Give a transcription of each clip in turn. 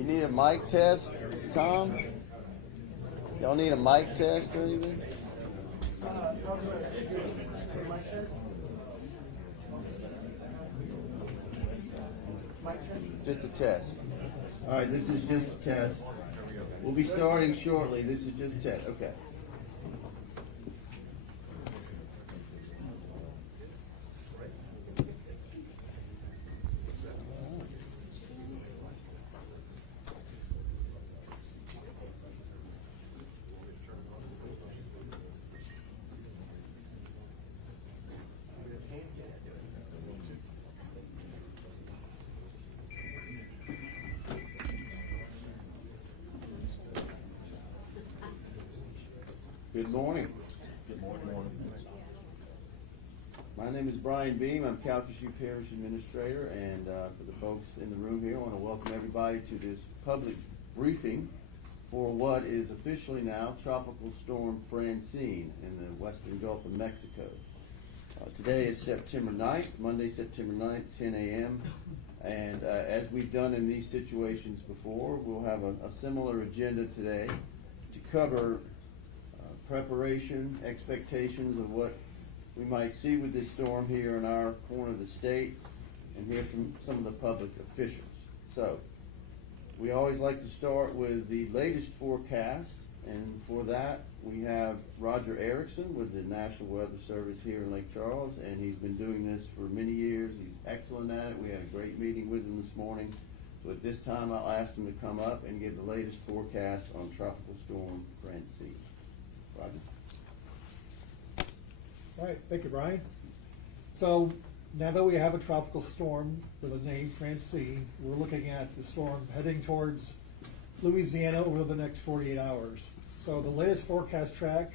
You need a mic test, Tom? Y'all need a mic test or anything? Just a test. All right, this is just a test. We'll be starting shortly. This is just a test. Okay. Good morning. Good morning. My name is Brian Beam. I'm Calcasieu Parish Administrator, and for the folks in the room here, I want to welcome everybody to this public briefing for what is officially now Tropical Storm Francine in the western Gulf of Mexico. Today is September 9th, Monday, September 9th, 10 a.m. And as we've done in these situations before, we'll have a similar agenda today to cover preparation, expectations of what we might see with this storm here in our corner of the state, and hear from some of the public officials. So, we always like to start with the latest forecast, and for that, we have Roger Erickson with the National Weather Service here in Lake Charles, and he's been doing this for many years. He's excellent at it. We had a great meeting with him this morning. So at this time, I'll ask him to come up and give the latest forecast on Tropical Storm Francine. Roger. All right, thank you, Brian. So now that we have a tropical storm with a name Francine, we're looking at the storm heading towards Louisiana over the next 48 hours. So the latest forecast track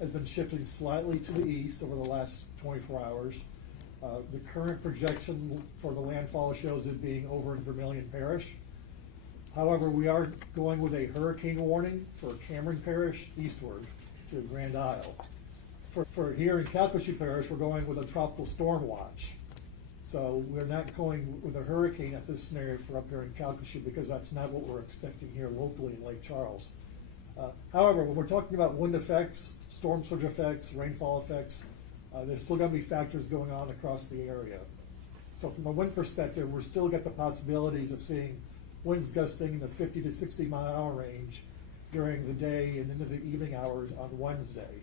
has been shifting slightly to the east over the last 24 hours. The current projection for the landfall shows it being over in Vermilion Parish. However, we are going with a hurricane warning for Cameron Parish eastward to Grand Isle. For here in Calcasieu Parish, we're going with a tropical storm watch. So we're not going with a hurricane at this scenario for up here in Calcasieu because that's not what we're expecting here locally in Lake Charles. However, when we're talking about wind effects, storm surge effects, rainfall effects, there's still going to be factors going on across the area. So from a wind perspective, we're still got the possibilities of seeing winds gusting in the 50 to 60 mile an hour range during the day and into the evening hours on Wednesday.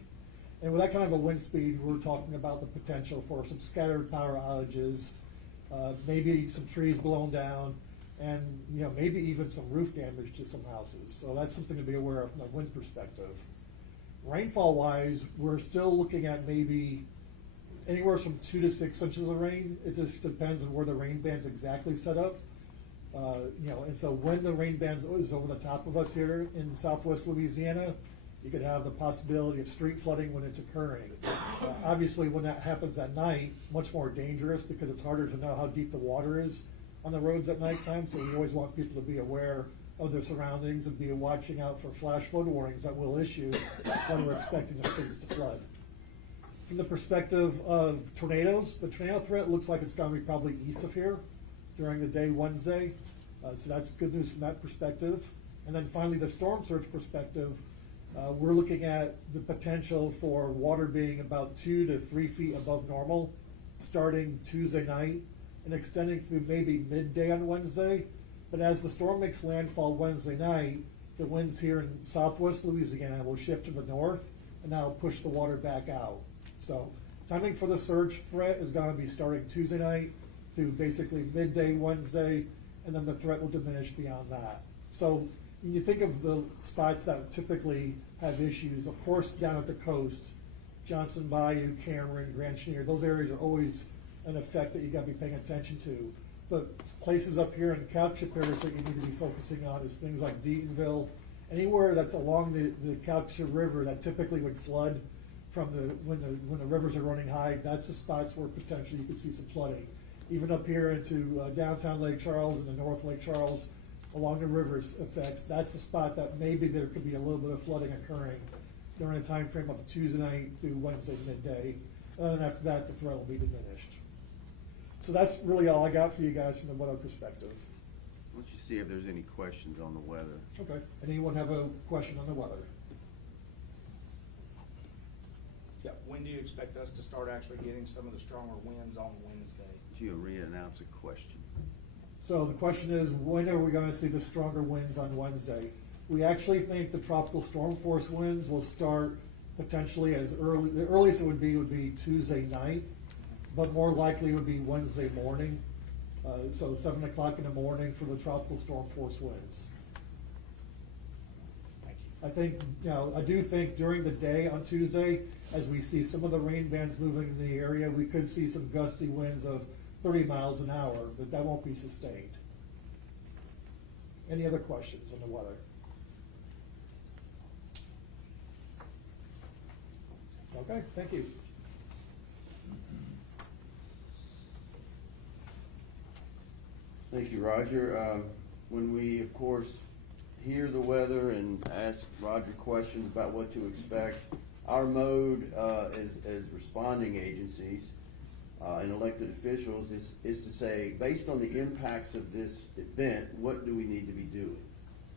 And with that kind of a wind speed, we're talking about the potential for some scattered power outages, maybe some trees blown down, and maybe even some roof damage to some houses. So that's something to be aware of from a wind perspective. Rainfall-wise, we're still looking at maybe anywhere from 2 to 6 inches of rain. It just depends on where the rain band's exactly set up. And so when the rain band is over the top of us here in Southwest Louisiana, you could have the possibility of street flooding when it's occurring. Obviously, when that happens at night, much more dangerous because it's harder to know how deep the water is on the roads at nighttime. So we always want people to be aware of their surroundings and be watching out for flash flood warnings that we'll issue when we're expecting the streets to flood. From the perspective of tornadoes, the tornado threat looks like it's going to be probably east of here during the day Wednesday. So that's good news from that perspective. And then finally, the storm surge perspective, we're looking at the potential for water being about 2 to 3 feet above normal starting Tuesday night and extending through maybe midday on Wednesday. But as the storm makes landfall Wednesday night, the winds here in Southwest Louisiana will shift to the north and that'll push the water back out. So timing for the surge threat is going to be starting Tuesday night through basically midday Wednesday, and then the threat will diminish beyond that. So when you think of the spots that typically have issues, of course, down at the coast, Johnson Bayou, Cameron, Grand Chenier, those areas are always an effect that you got to be paying attention to. But places up here in Calcasieu Parish that you need to be focusing on is things like Deatonville, anywhere that's along the Calcasieu River that typically would flood from when the rivers are running high. That's the spots where potentially you could see some flooding. Even up here into downtown Lake Charles and the North Lake Charles, along the river's effects, that's the spot that maybe there could be a little bit of flooding occurring during a time frame of Tuesday night through Wednesday midday. And then after that, the threat will be diminished. So that's really all I got for you guys from the weather perspective. Why don't you see if there's any questions on the weather? Okay. Anyone have a question on the weather? Yeah. When do you expect us to start actually getting some of the stronger winds on Wednesday? Gio, re-announce a question. So the question is, when are we going to see the stronger winds on Wednesday? We actually think the tropical storm force winds will start potentially as early, the earliest it would be Tuesday night, but more likely it would be Wednesday morning. So 7 o'clock in the morning for the tropical storm force winds. Thank you. I think, I do think during the day on Tuesday, as we see some of the rain bands moving in the area, we could see some gusty winds of 30 miles an hour, but that won't be sustained. Any other questions on the weather? Okay, thank you. Thank you, Roger. When we, of course, hear the weather and ask Roger questions about what to expect, our mode as responding agencies and elected officials is to say, based on the impacts of this event, what do we need to be doing?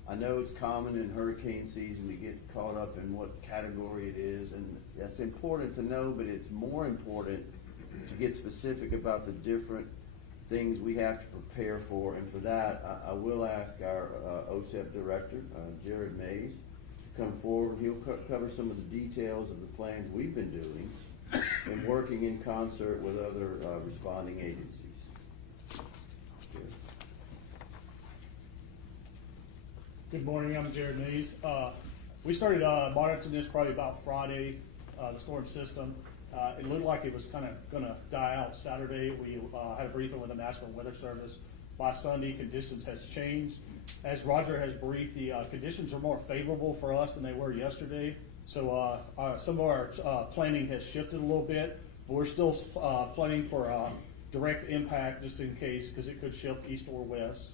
I know it's common in hurricane season to get caught up in what category it is, and that's important to know, but it's more important to get specific about the different things we have to prepare for. And for that, I will ask our OSEP director, Jared Mays, to come forward. He'll cover some of the details of the plans we've been doing and working in concert with other responding agencies. Jared. Good morning, I'm Jared Mays. We started monitoring this probably about Friday, the storm system. It looked like it was kind of going to die out Saturday. We had a briefing with the National Weather Service. By Sunday, conditions has changed. As Roger has briefed, the conditions are more favorable for us than they were yesterday. So some of our planning has shifted a little bit, but we're still planning for direct impact just in case, because it could shift east or west.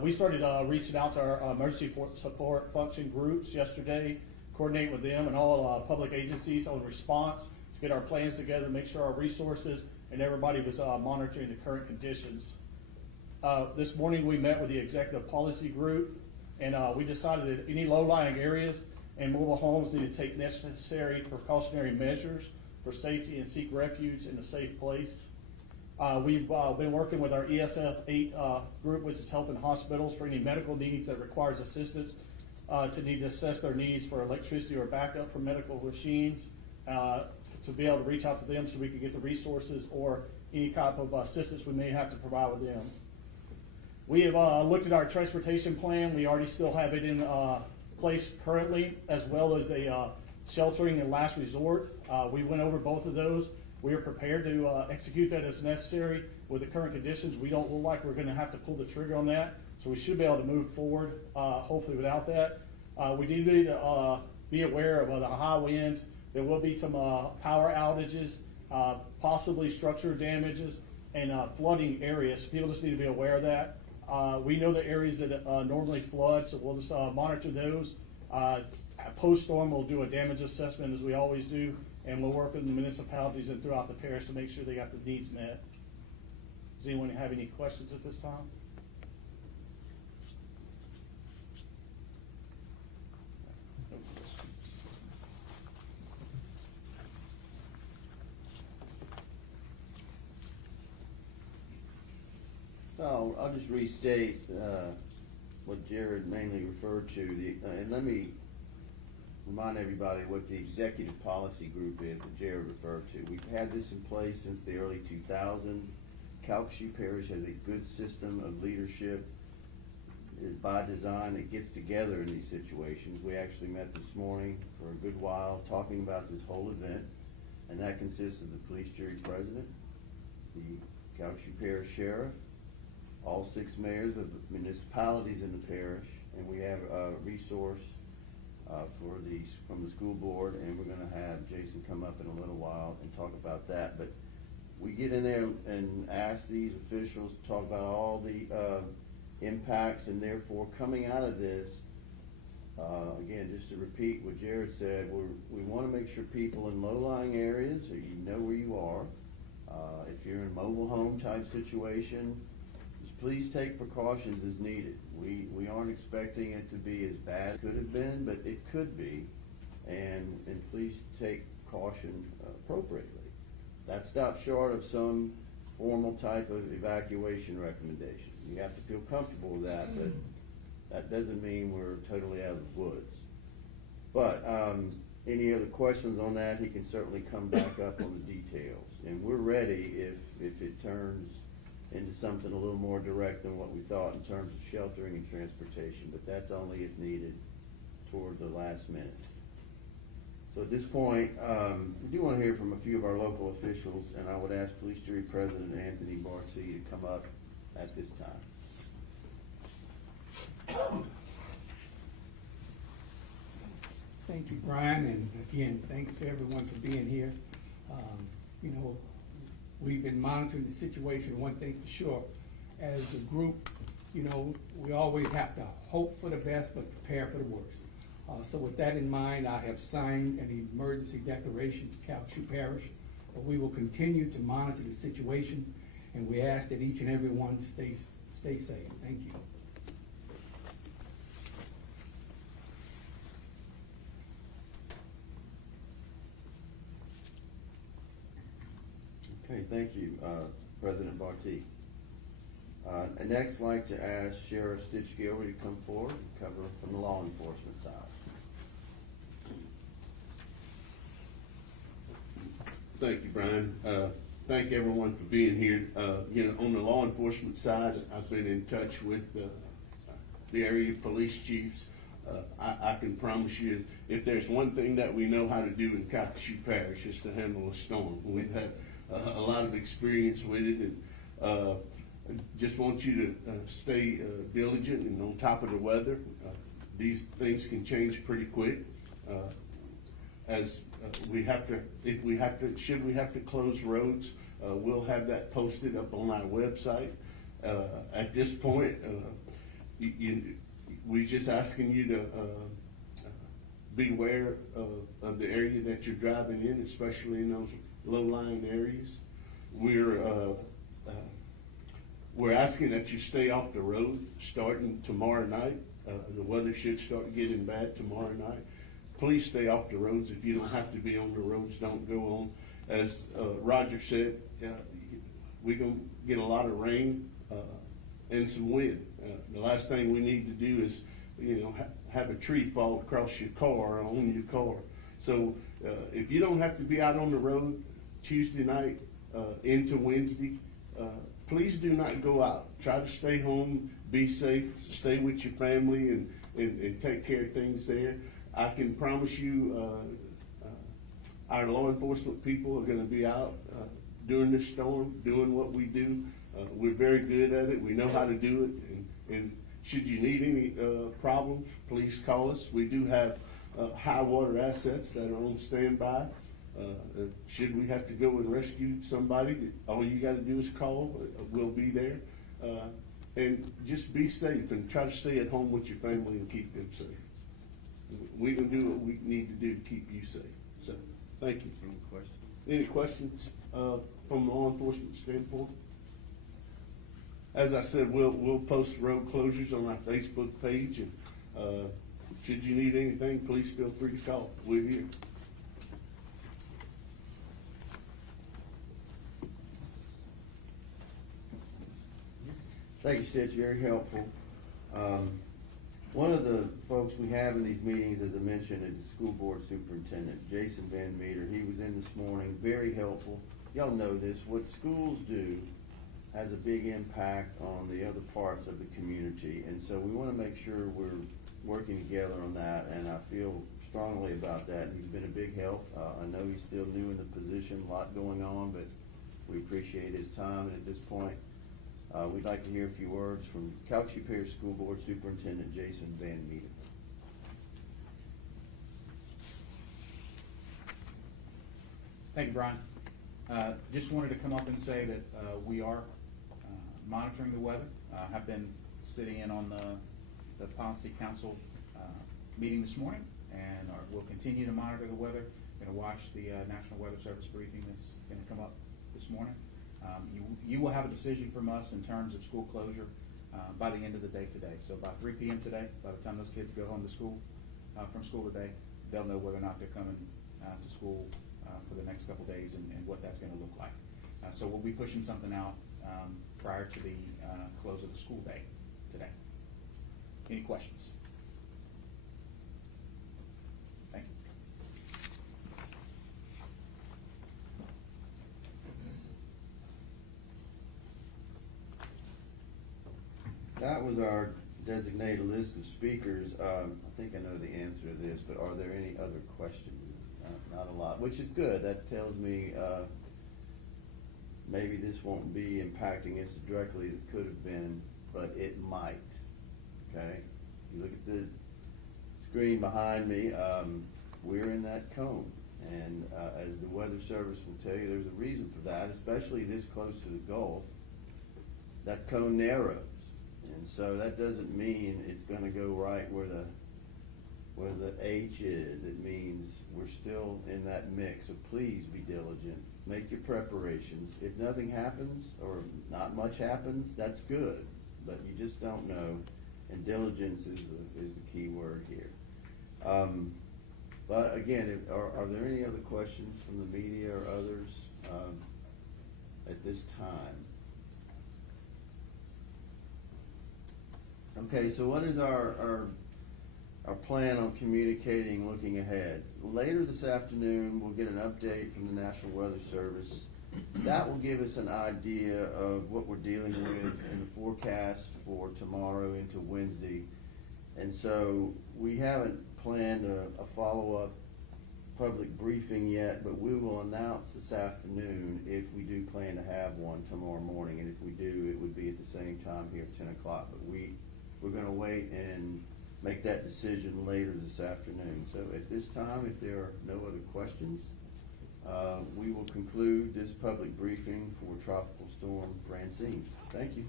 We started reaching out to our emergency support function groups yesterday, coordinate with them and all public agencies on response, to get our plans together, make sure our resources and everybody was monitoring the current conditions. This morning we met with the executive policy group, and we decided that any low-lying areas and mobile homes need to take necessary precautionary measures for safety and seek refuge in a safe place. We've been working with our ESF 8 group, which is health and hospitals, for any medical needs that requires assistance to need to assess their needs for electricity or backup for medical machines, to be able to reach out to them so we can get the resources or any type of assistance we may have to provide with them. We have looked at our transportation plan. We already still have it in place currently, as well as a sheltering and last resort. We went over both of those. We are prepared to execute that as necessary. With the current conditions, we don't look like we're going to have to pull the trigger on that, so we should be able to move forward, hopefully without that. We do need to be aware of the high winds. There will be some power outages, possibly structure damages, and flooding areas. People just need to be aware of that. We know the areas that normally flood, so we'll just monitor those. Post-storm, we'll do a damage assessment as we always do, and we'll work with the municipalities and throughout the parish to make sure they got the needs met. Does anyone have any questions at this time? No questions. So I'll just restate what Jared mainly referred to, and let me remind everybody what the executive policy group is that Jared referred to. We've had this in place since the early 2000s. Calcasieu Parish has a good system of leadership. By design, it gets together in these situations. We actually met this morning for a good while talking about this whole event, and that consists of the police jury president, the Calcasieu Parish sheriff, all 6 mayors of municipalities in the parish, and we have a resource from the school board, and we're going to have Jason come up in a little while and talk about that. But we get in there and ask these officials to talk about all the impacts, and therefore coming out of this, again, just to repeat what Jared said, we want to make sure people in low-lying areas, so you know where you are. If you're in a mobile home type situation, just please take precautions as needed. We aren't expecting it to be as bad as it could have been, but it could be, and please take caution appropriately. That stops short of some formal type of evacuation recommendation. You have to feel comfortable with that, but that doesn't mean we're totally out of the woods. But any other questions on that, he can certainly come back up on the details. And we're ready if it turns into something a little more direct than what we thought in terms of sheltering and transportation, but that's only if needed toward the last minute. So at this point, we do want to hear from a few of our local officials, and I would ask Police Jury President Anthony Bartee to come up at this time. Thank you, Brian, and again, thanks to everyone for being here. You know, we've been monitoring the situation. One thing for sure, as a group, you know, we always have to hope for the best but prepare for the worst. So with that in mind, I have signed an emergency declaration to Calcasieu Parish. We will continue to monitor the situation, and we ask that each and every one stay safe. Thank you. Okay, thank you, President Bartee. And next, I'd like to ask Sheriff Stitchgill to come forward and cover from the law enforcement side. Thank you, Brian. Thank everyone for being here. You know, on the law enforcement side, I've been in touch with the area police chiefs. I can promise you, if there's one thing that we know how to do in Calcasieu Parish, is to handle a storm. We've had a lot of experience with it, and just want you to stay diligent and on top of the weather. These things can change pretty quick. Should we have to close roads, we'll have that posted up on our website. At this point, we're just asking you to beware of the area that you're driving in, especially in those low-lying areas. We're asking that you stay off the road starting tomorrow night. The weather should start getting bad tomorrow night. Please stay off the roads. If you don't have to be on the roads, don't go on. As Roger said, we're going to get a lot of rain and some wind. The last thing we need to do is, you know, have a tree fall across your car or on your car. So if you don't have to be out on the road Tuesday night into Wednesday, please do not go out. Try to stay home, be safe, stay with your family, and take care of things there. I can promise you our law enforcement people are going to be out during this storm doing what we do. We're very good at it. We know how to do it. And should you need any problems, please call us. We do have high water assets that are on standby. Should we have to go and rescue somebody, all you got to do is call. We'll be there. And just be safe and try to stay at home with your family and keep them safe. We can do what we need to do to keep you safe. So, thank you. Any questions? Any questions from the law enforcement standpoint? As I said, we'll post road closures on our Facebook page, and should you need anything, please feel free to call. We're here. Thank you, Stitch, very helpful. One of the folks we have in these meetings, as I mentioned, is the school board superintendent, Jason Van Meter. He was in this morning, very helpful. Y'all know this, what schools do has a big impact on the other parts of the community. And so we want to make sure we're working together on that, and I feel strongly about that. He's been a big help. I know he's still new in the position, a lot going on, but we appreciate his time. And at this point, we'd like to hear a few words from Calcasieu Parish School Board Superintendent Jason Van Meter. Thank you, Brian. Just wanted to come up and say that we are monitoring the weather. Have been sitting in on the Policy Council meeting this morning, and we'll continue to monitor the weather. Going to watch the National Weather Service briefing that's going to come up this morning. You will have a decision from us in terms of school closure by the end of the day today. So by 3 p.m. today, by the time those kids go home to school, from school today, they'll know whether or not they're coming to school for the next couple days and what that's going to look like. So we'll be pushing something out prior to the close of the school day today. Any questions? Thank you. That was our designated list of speakers. I think I know the answer to this, but are there any other questions? Not a lot, which is good. That tells me maybe this won't be impacting us directly as it could have been, but it might. Okay? You look at the screen behind me, we're in that cone. And as the Weather Service will tell you, there's a reason for that, especially this close to the Gulf. That cone narrows. And so that doesn't mean it's going to go right where the H is. It means we're still in that mix. So please be diligent. Make your preparations. If nothing happens or not much happens, that's good. But you just don't know. And diligence is the key word here. But again, are there any other questions from the media or others at this time? Okay, so what is our plan on communicating looking ahead? Later this afternoon, we'll get an update from the National Weather Service. That will give us an idea of what we're dealing with in the forecast for tomorrow into Wednesday. And so we haven't planned a follow-up public briefing yet, but we will announce this afternoon if we do plan to have one tomorrow morning. And if we do, it would be at the same time here at 10 o'clock. But we're going to wait and make that decision later this afternoon. So at this time, if there are no other questions, we will conclude this public briefing for Tropical Storm Francine. Thank you.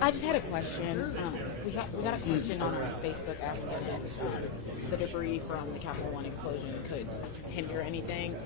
I just had a question. We got a question on our Facebook asking if the debris from the Capital One explosion could hinder anything.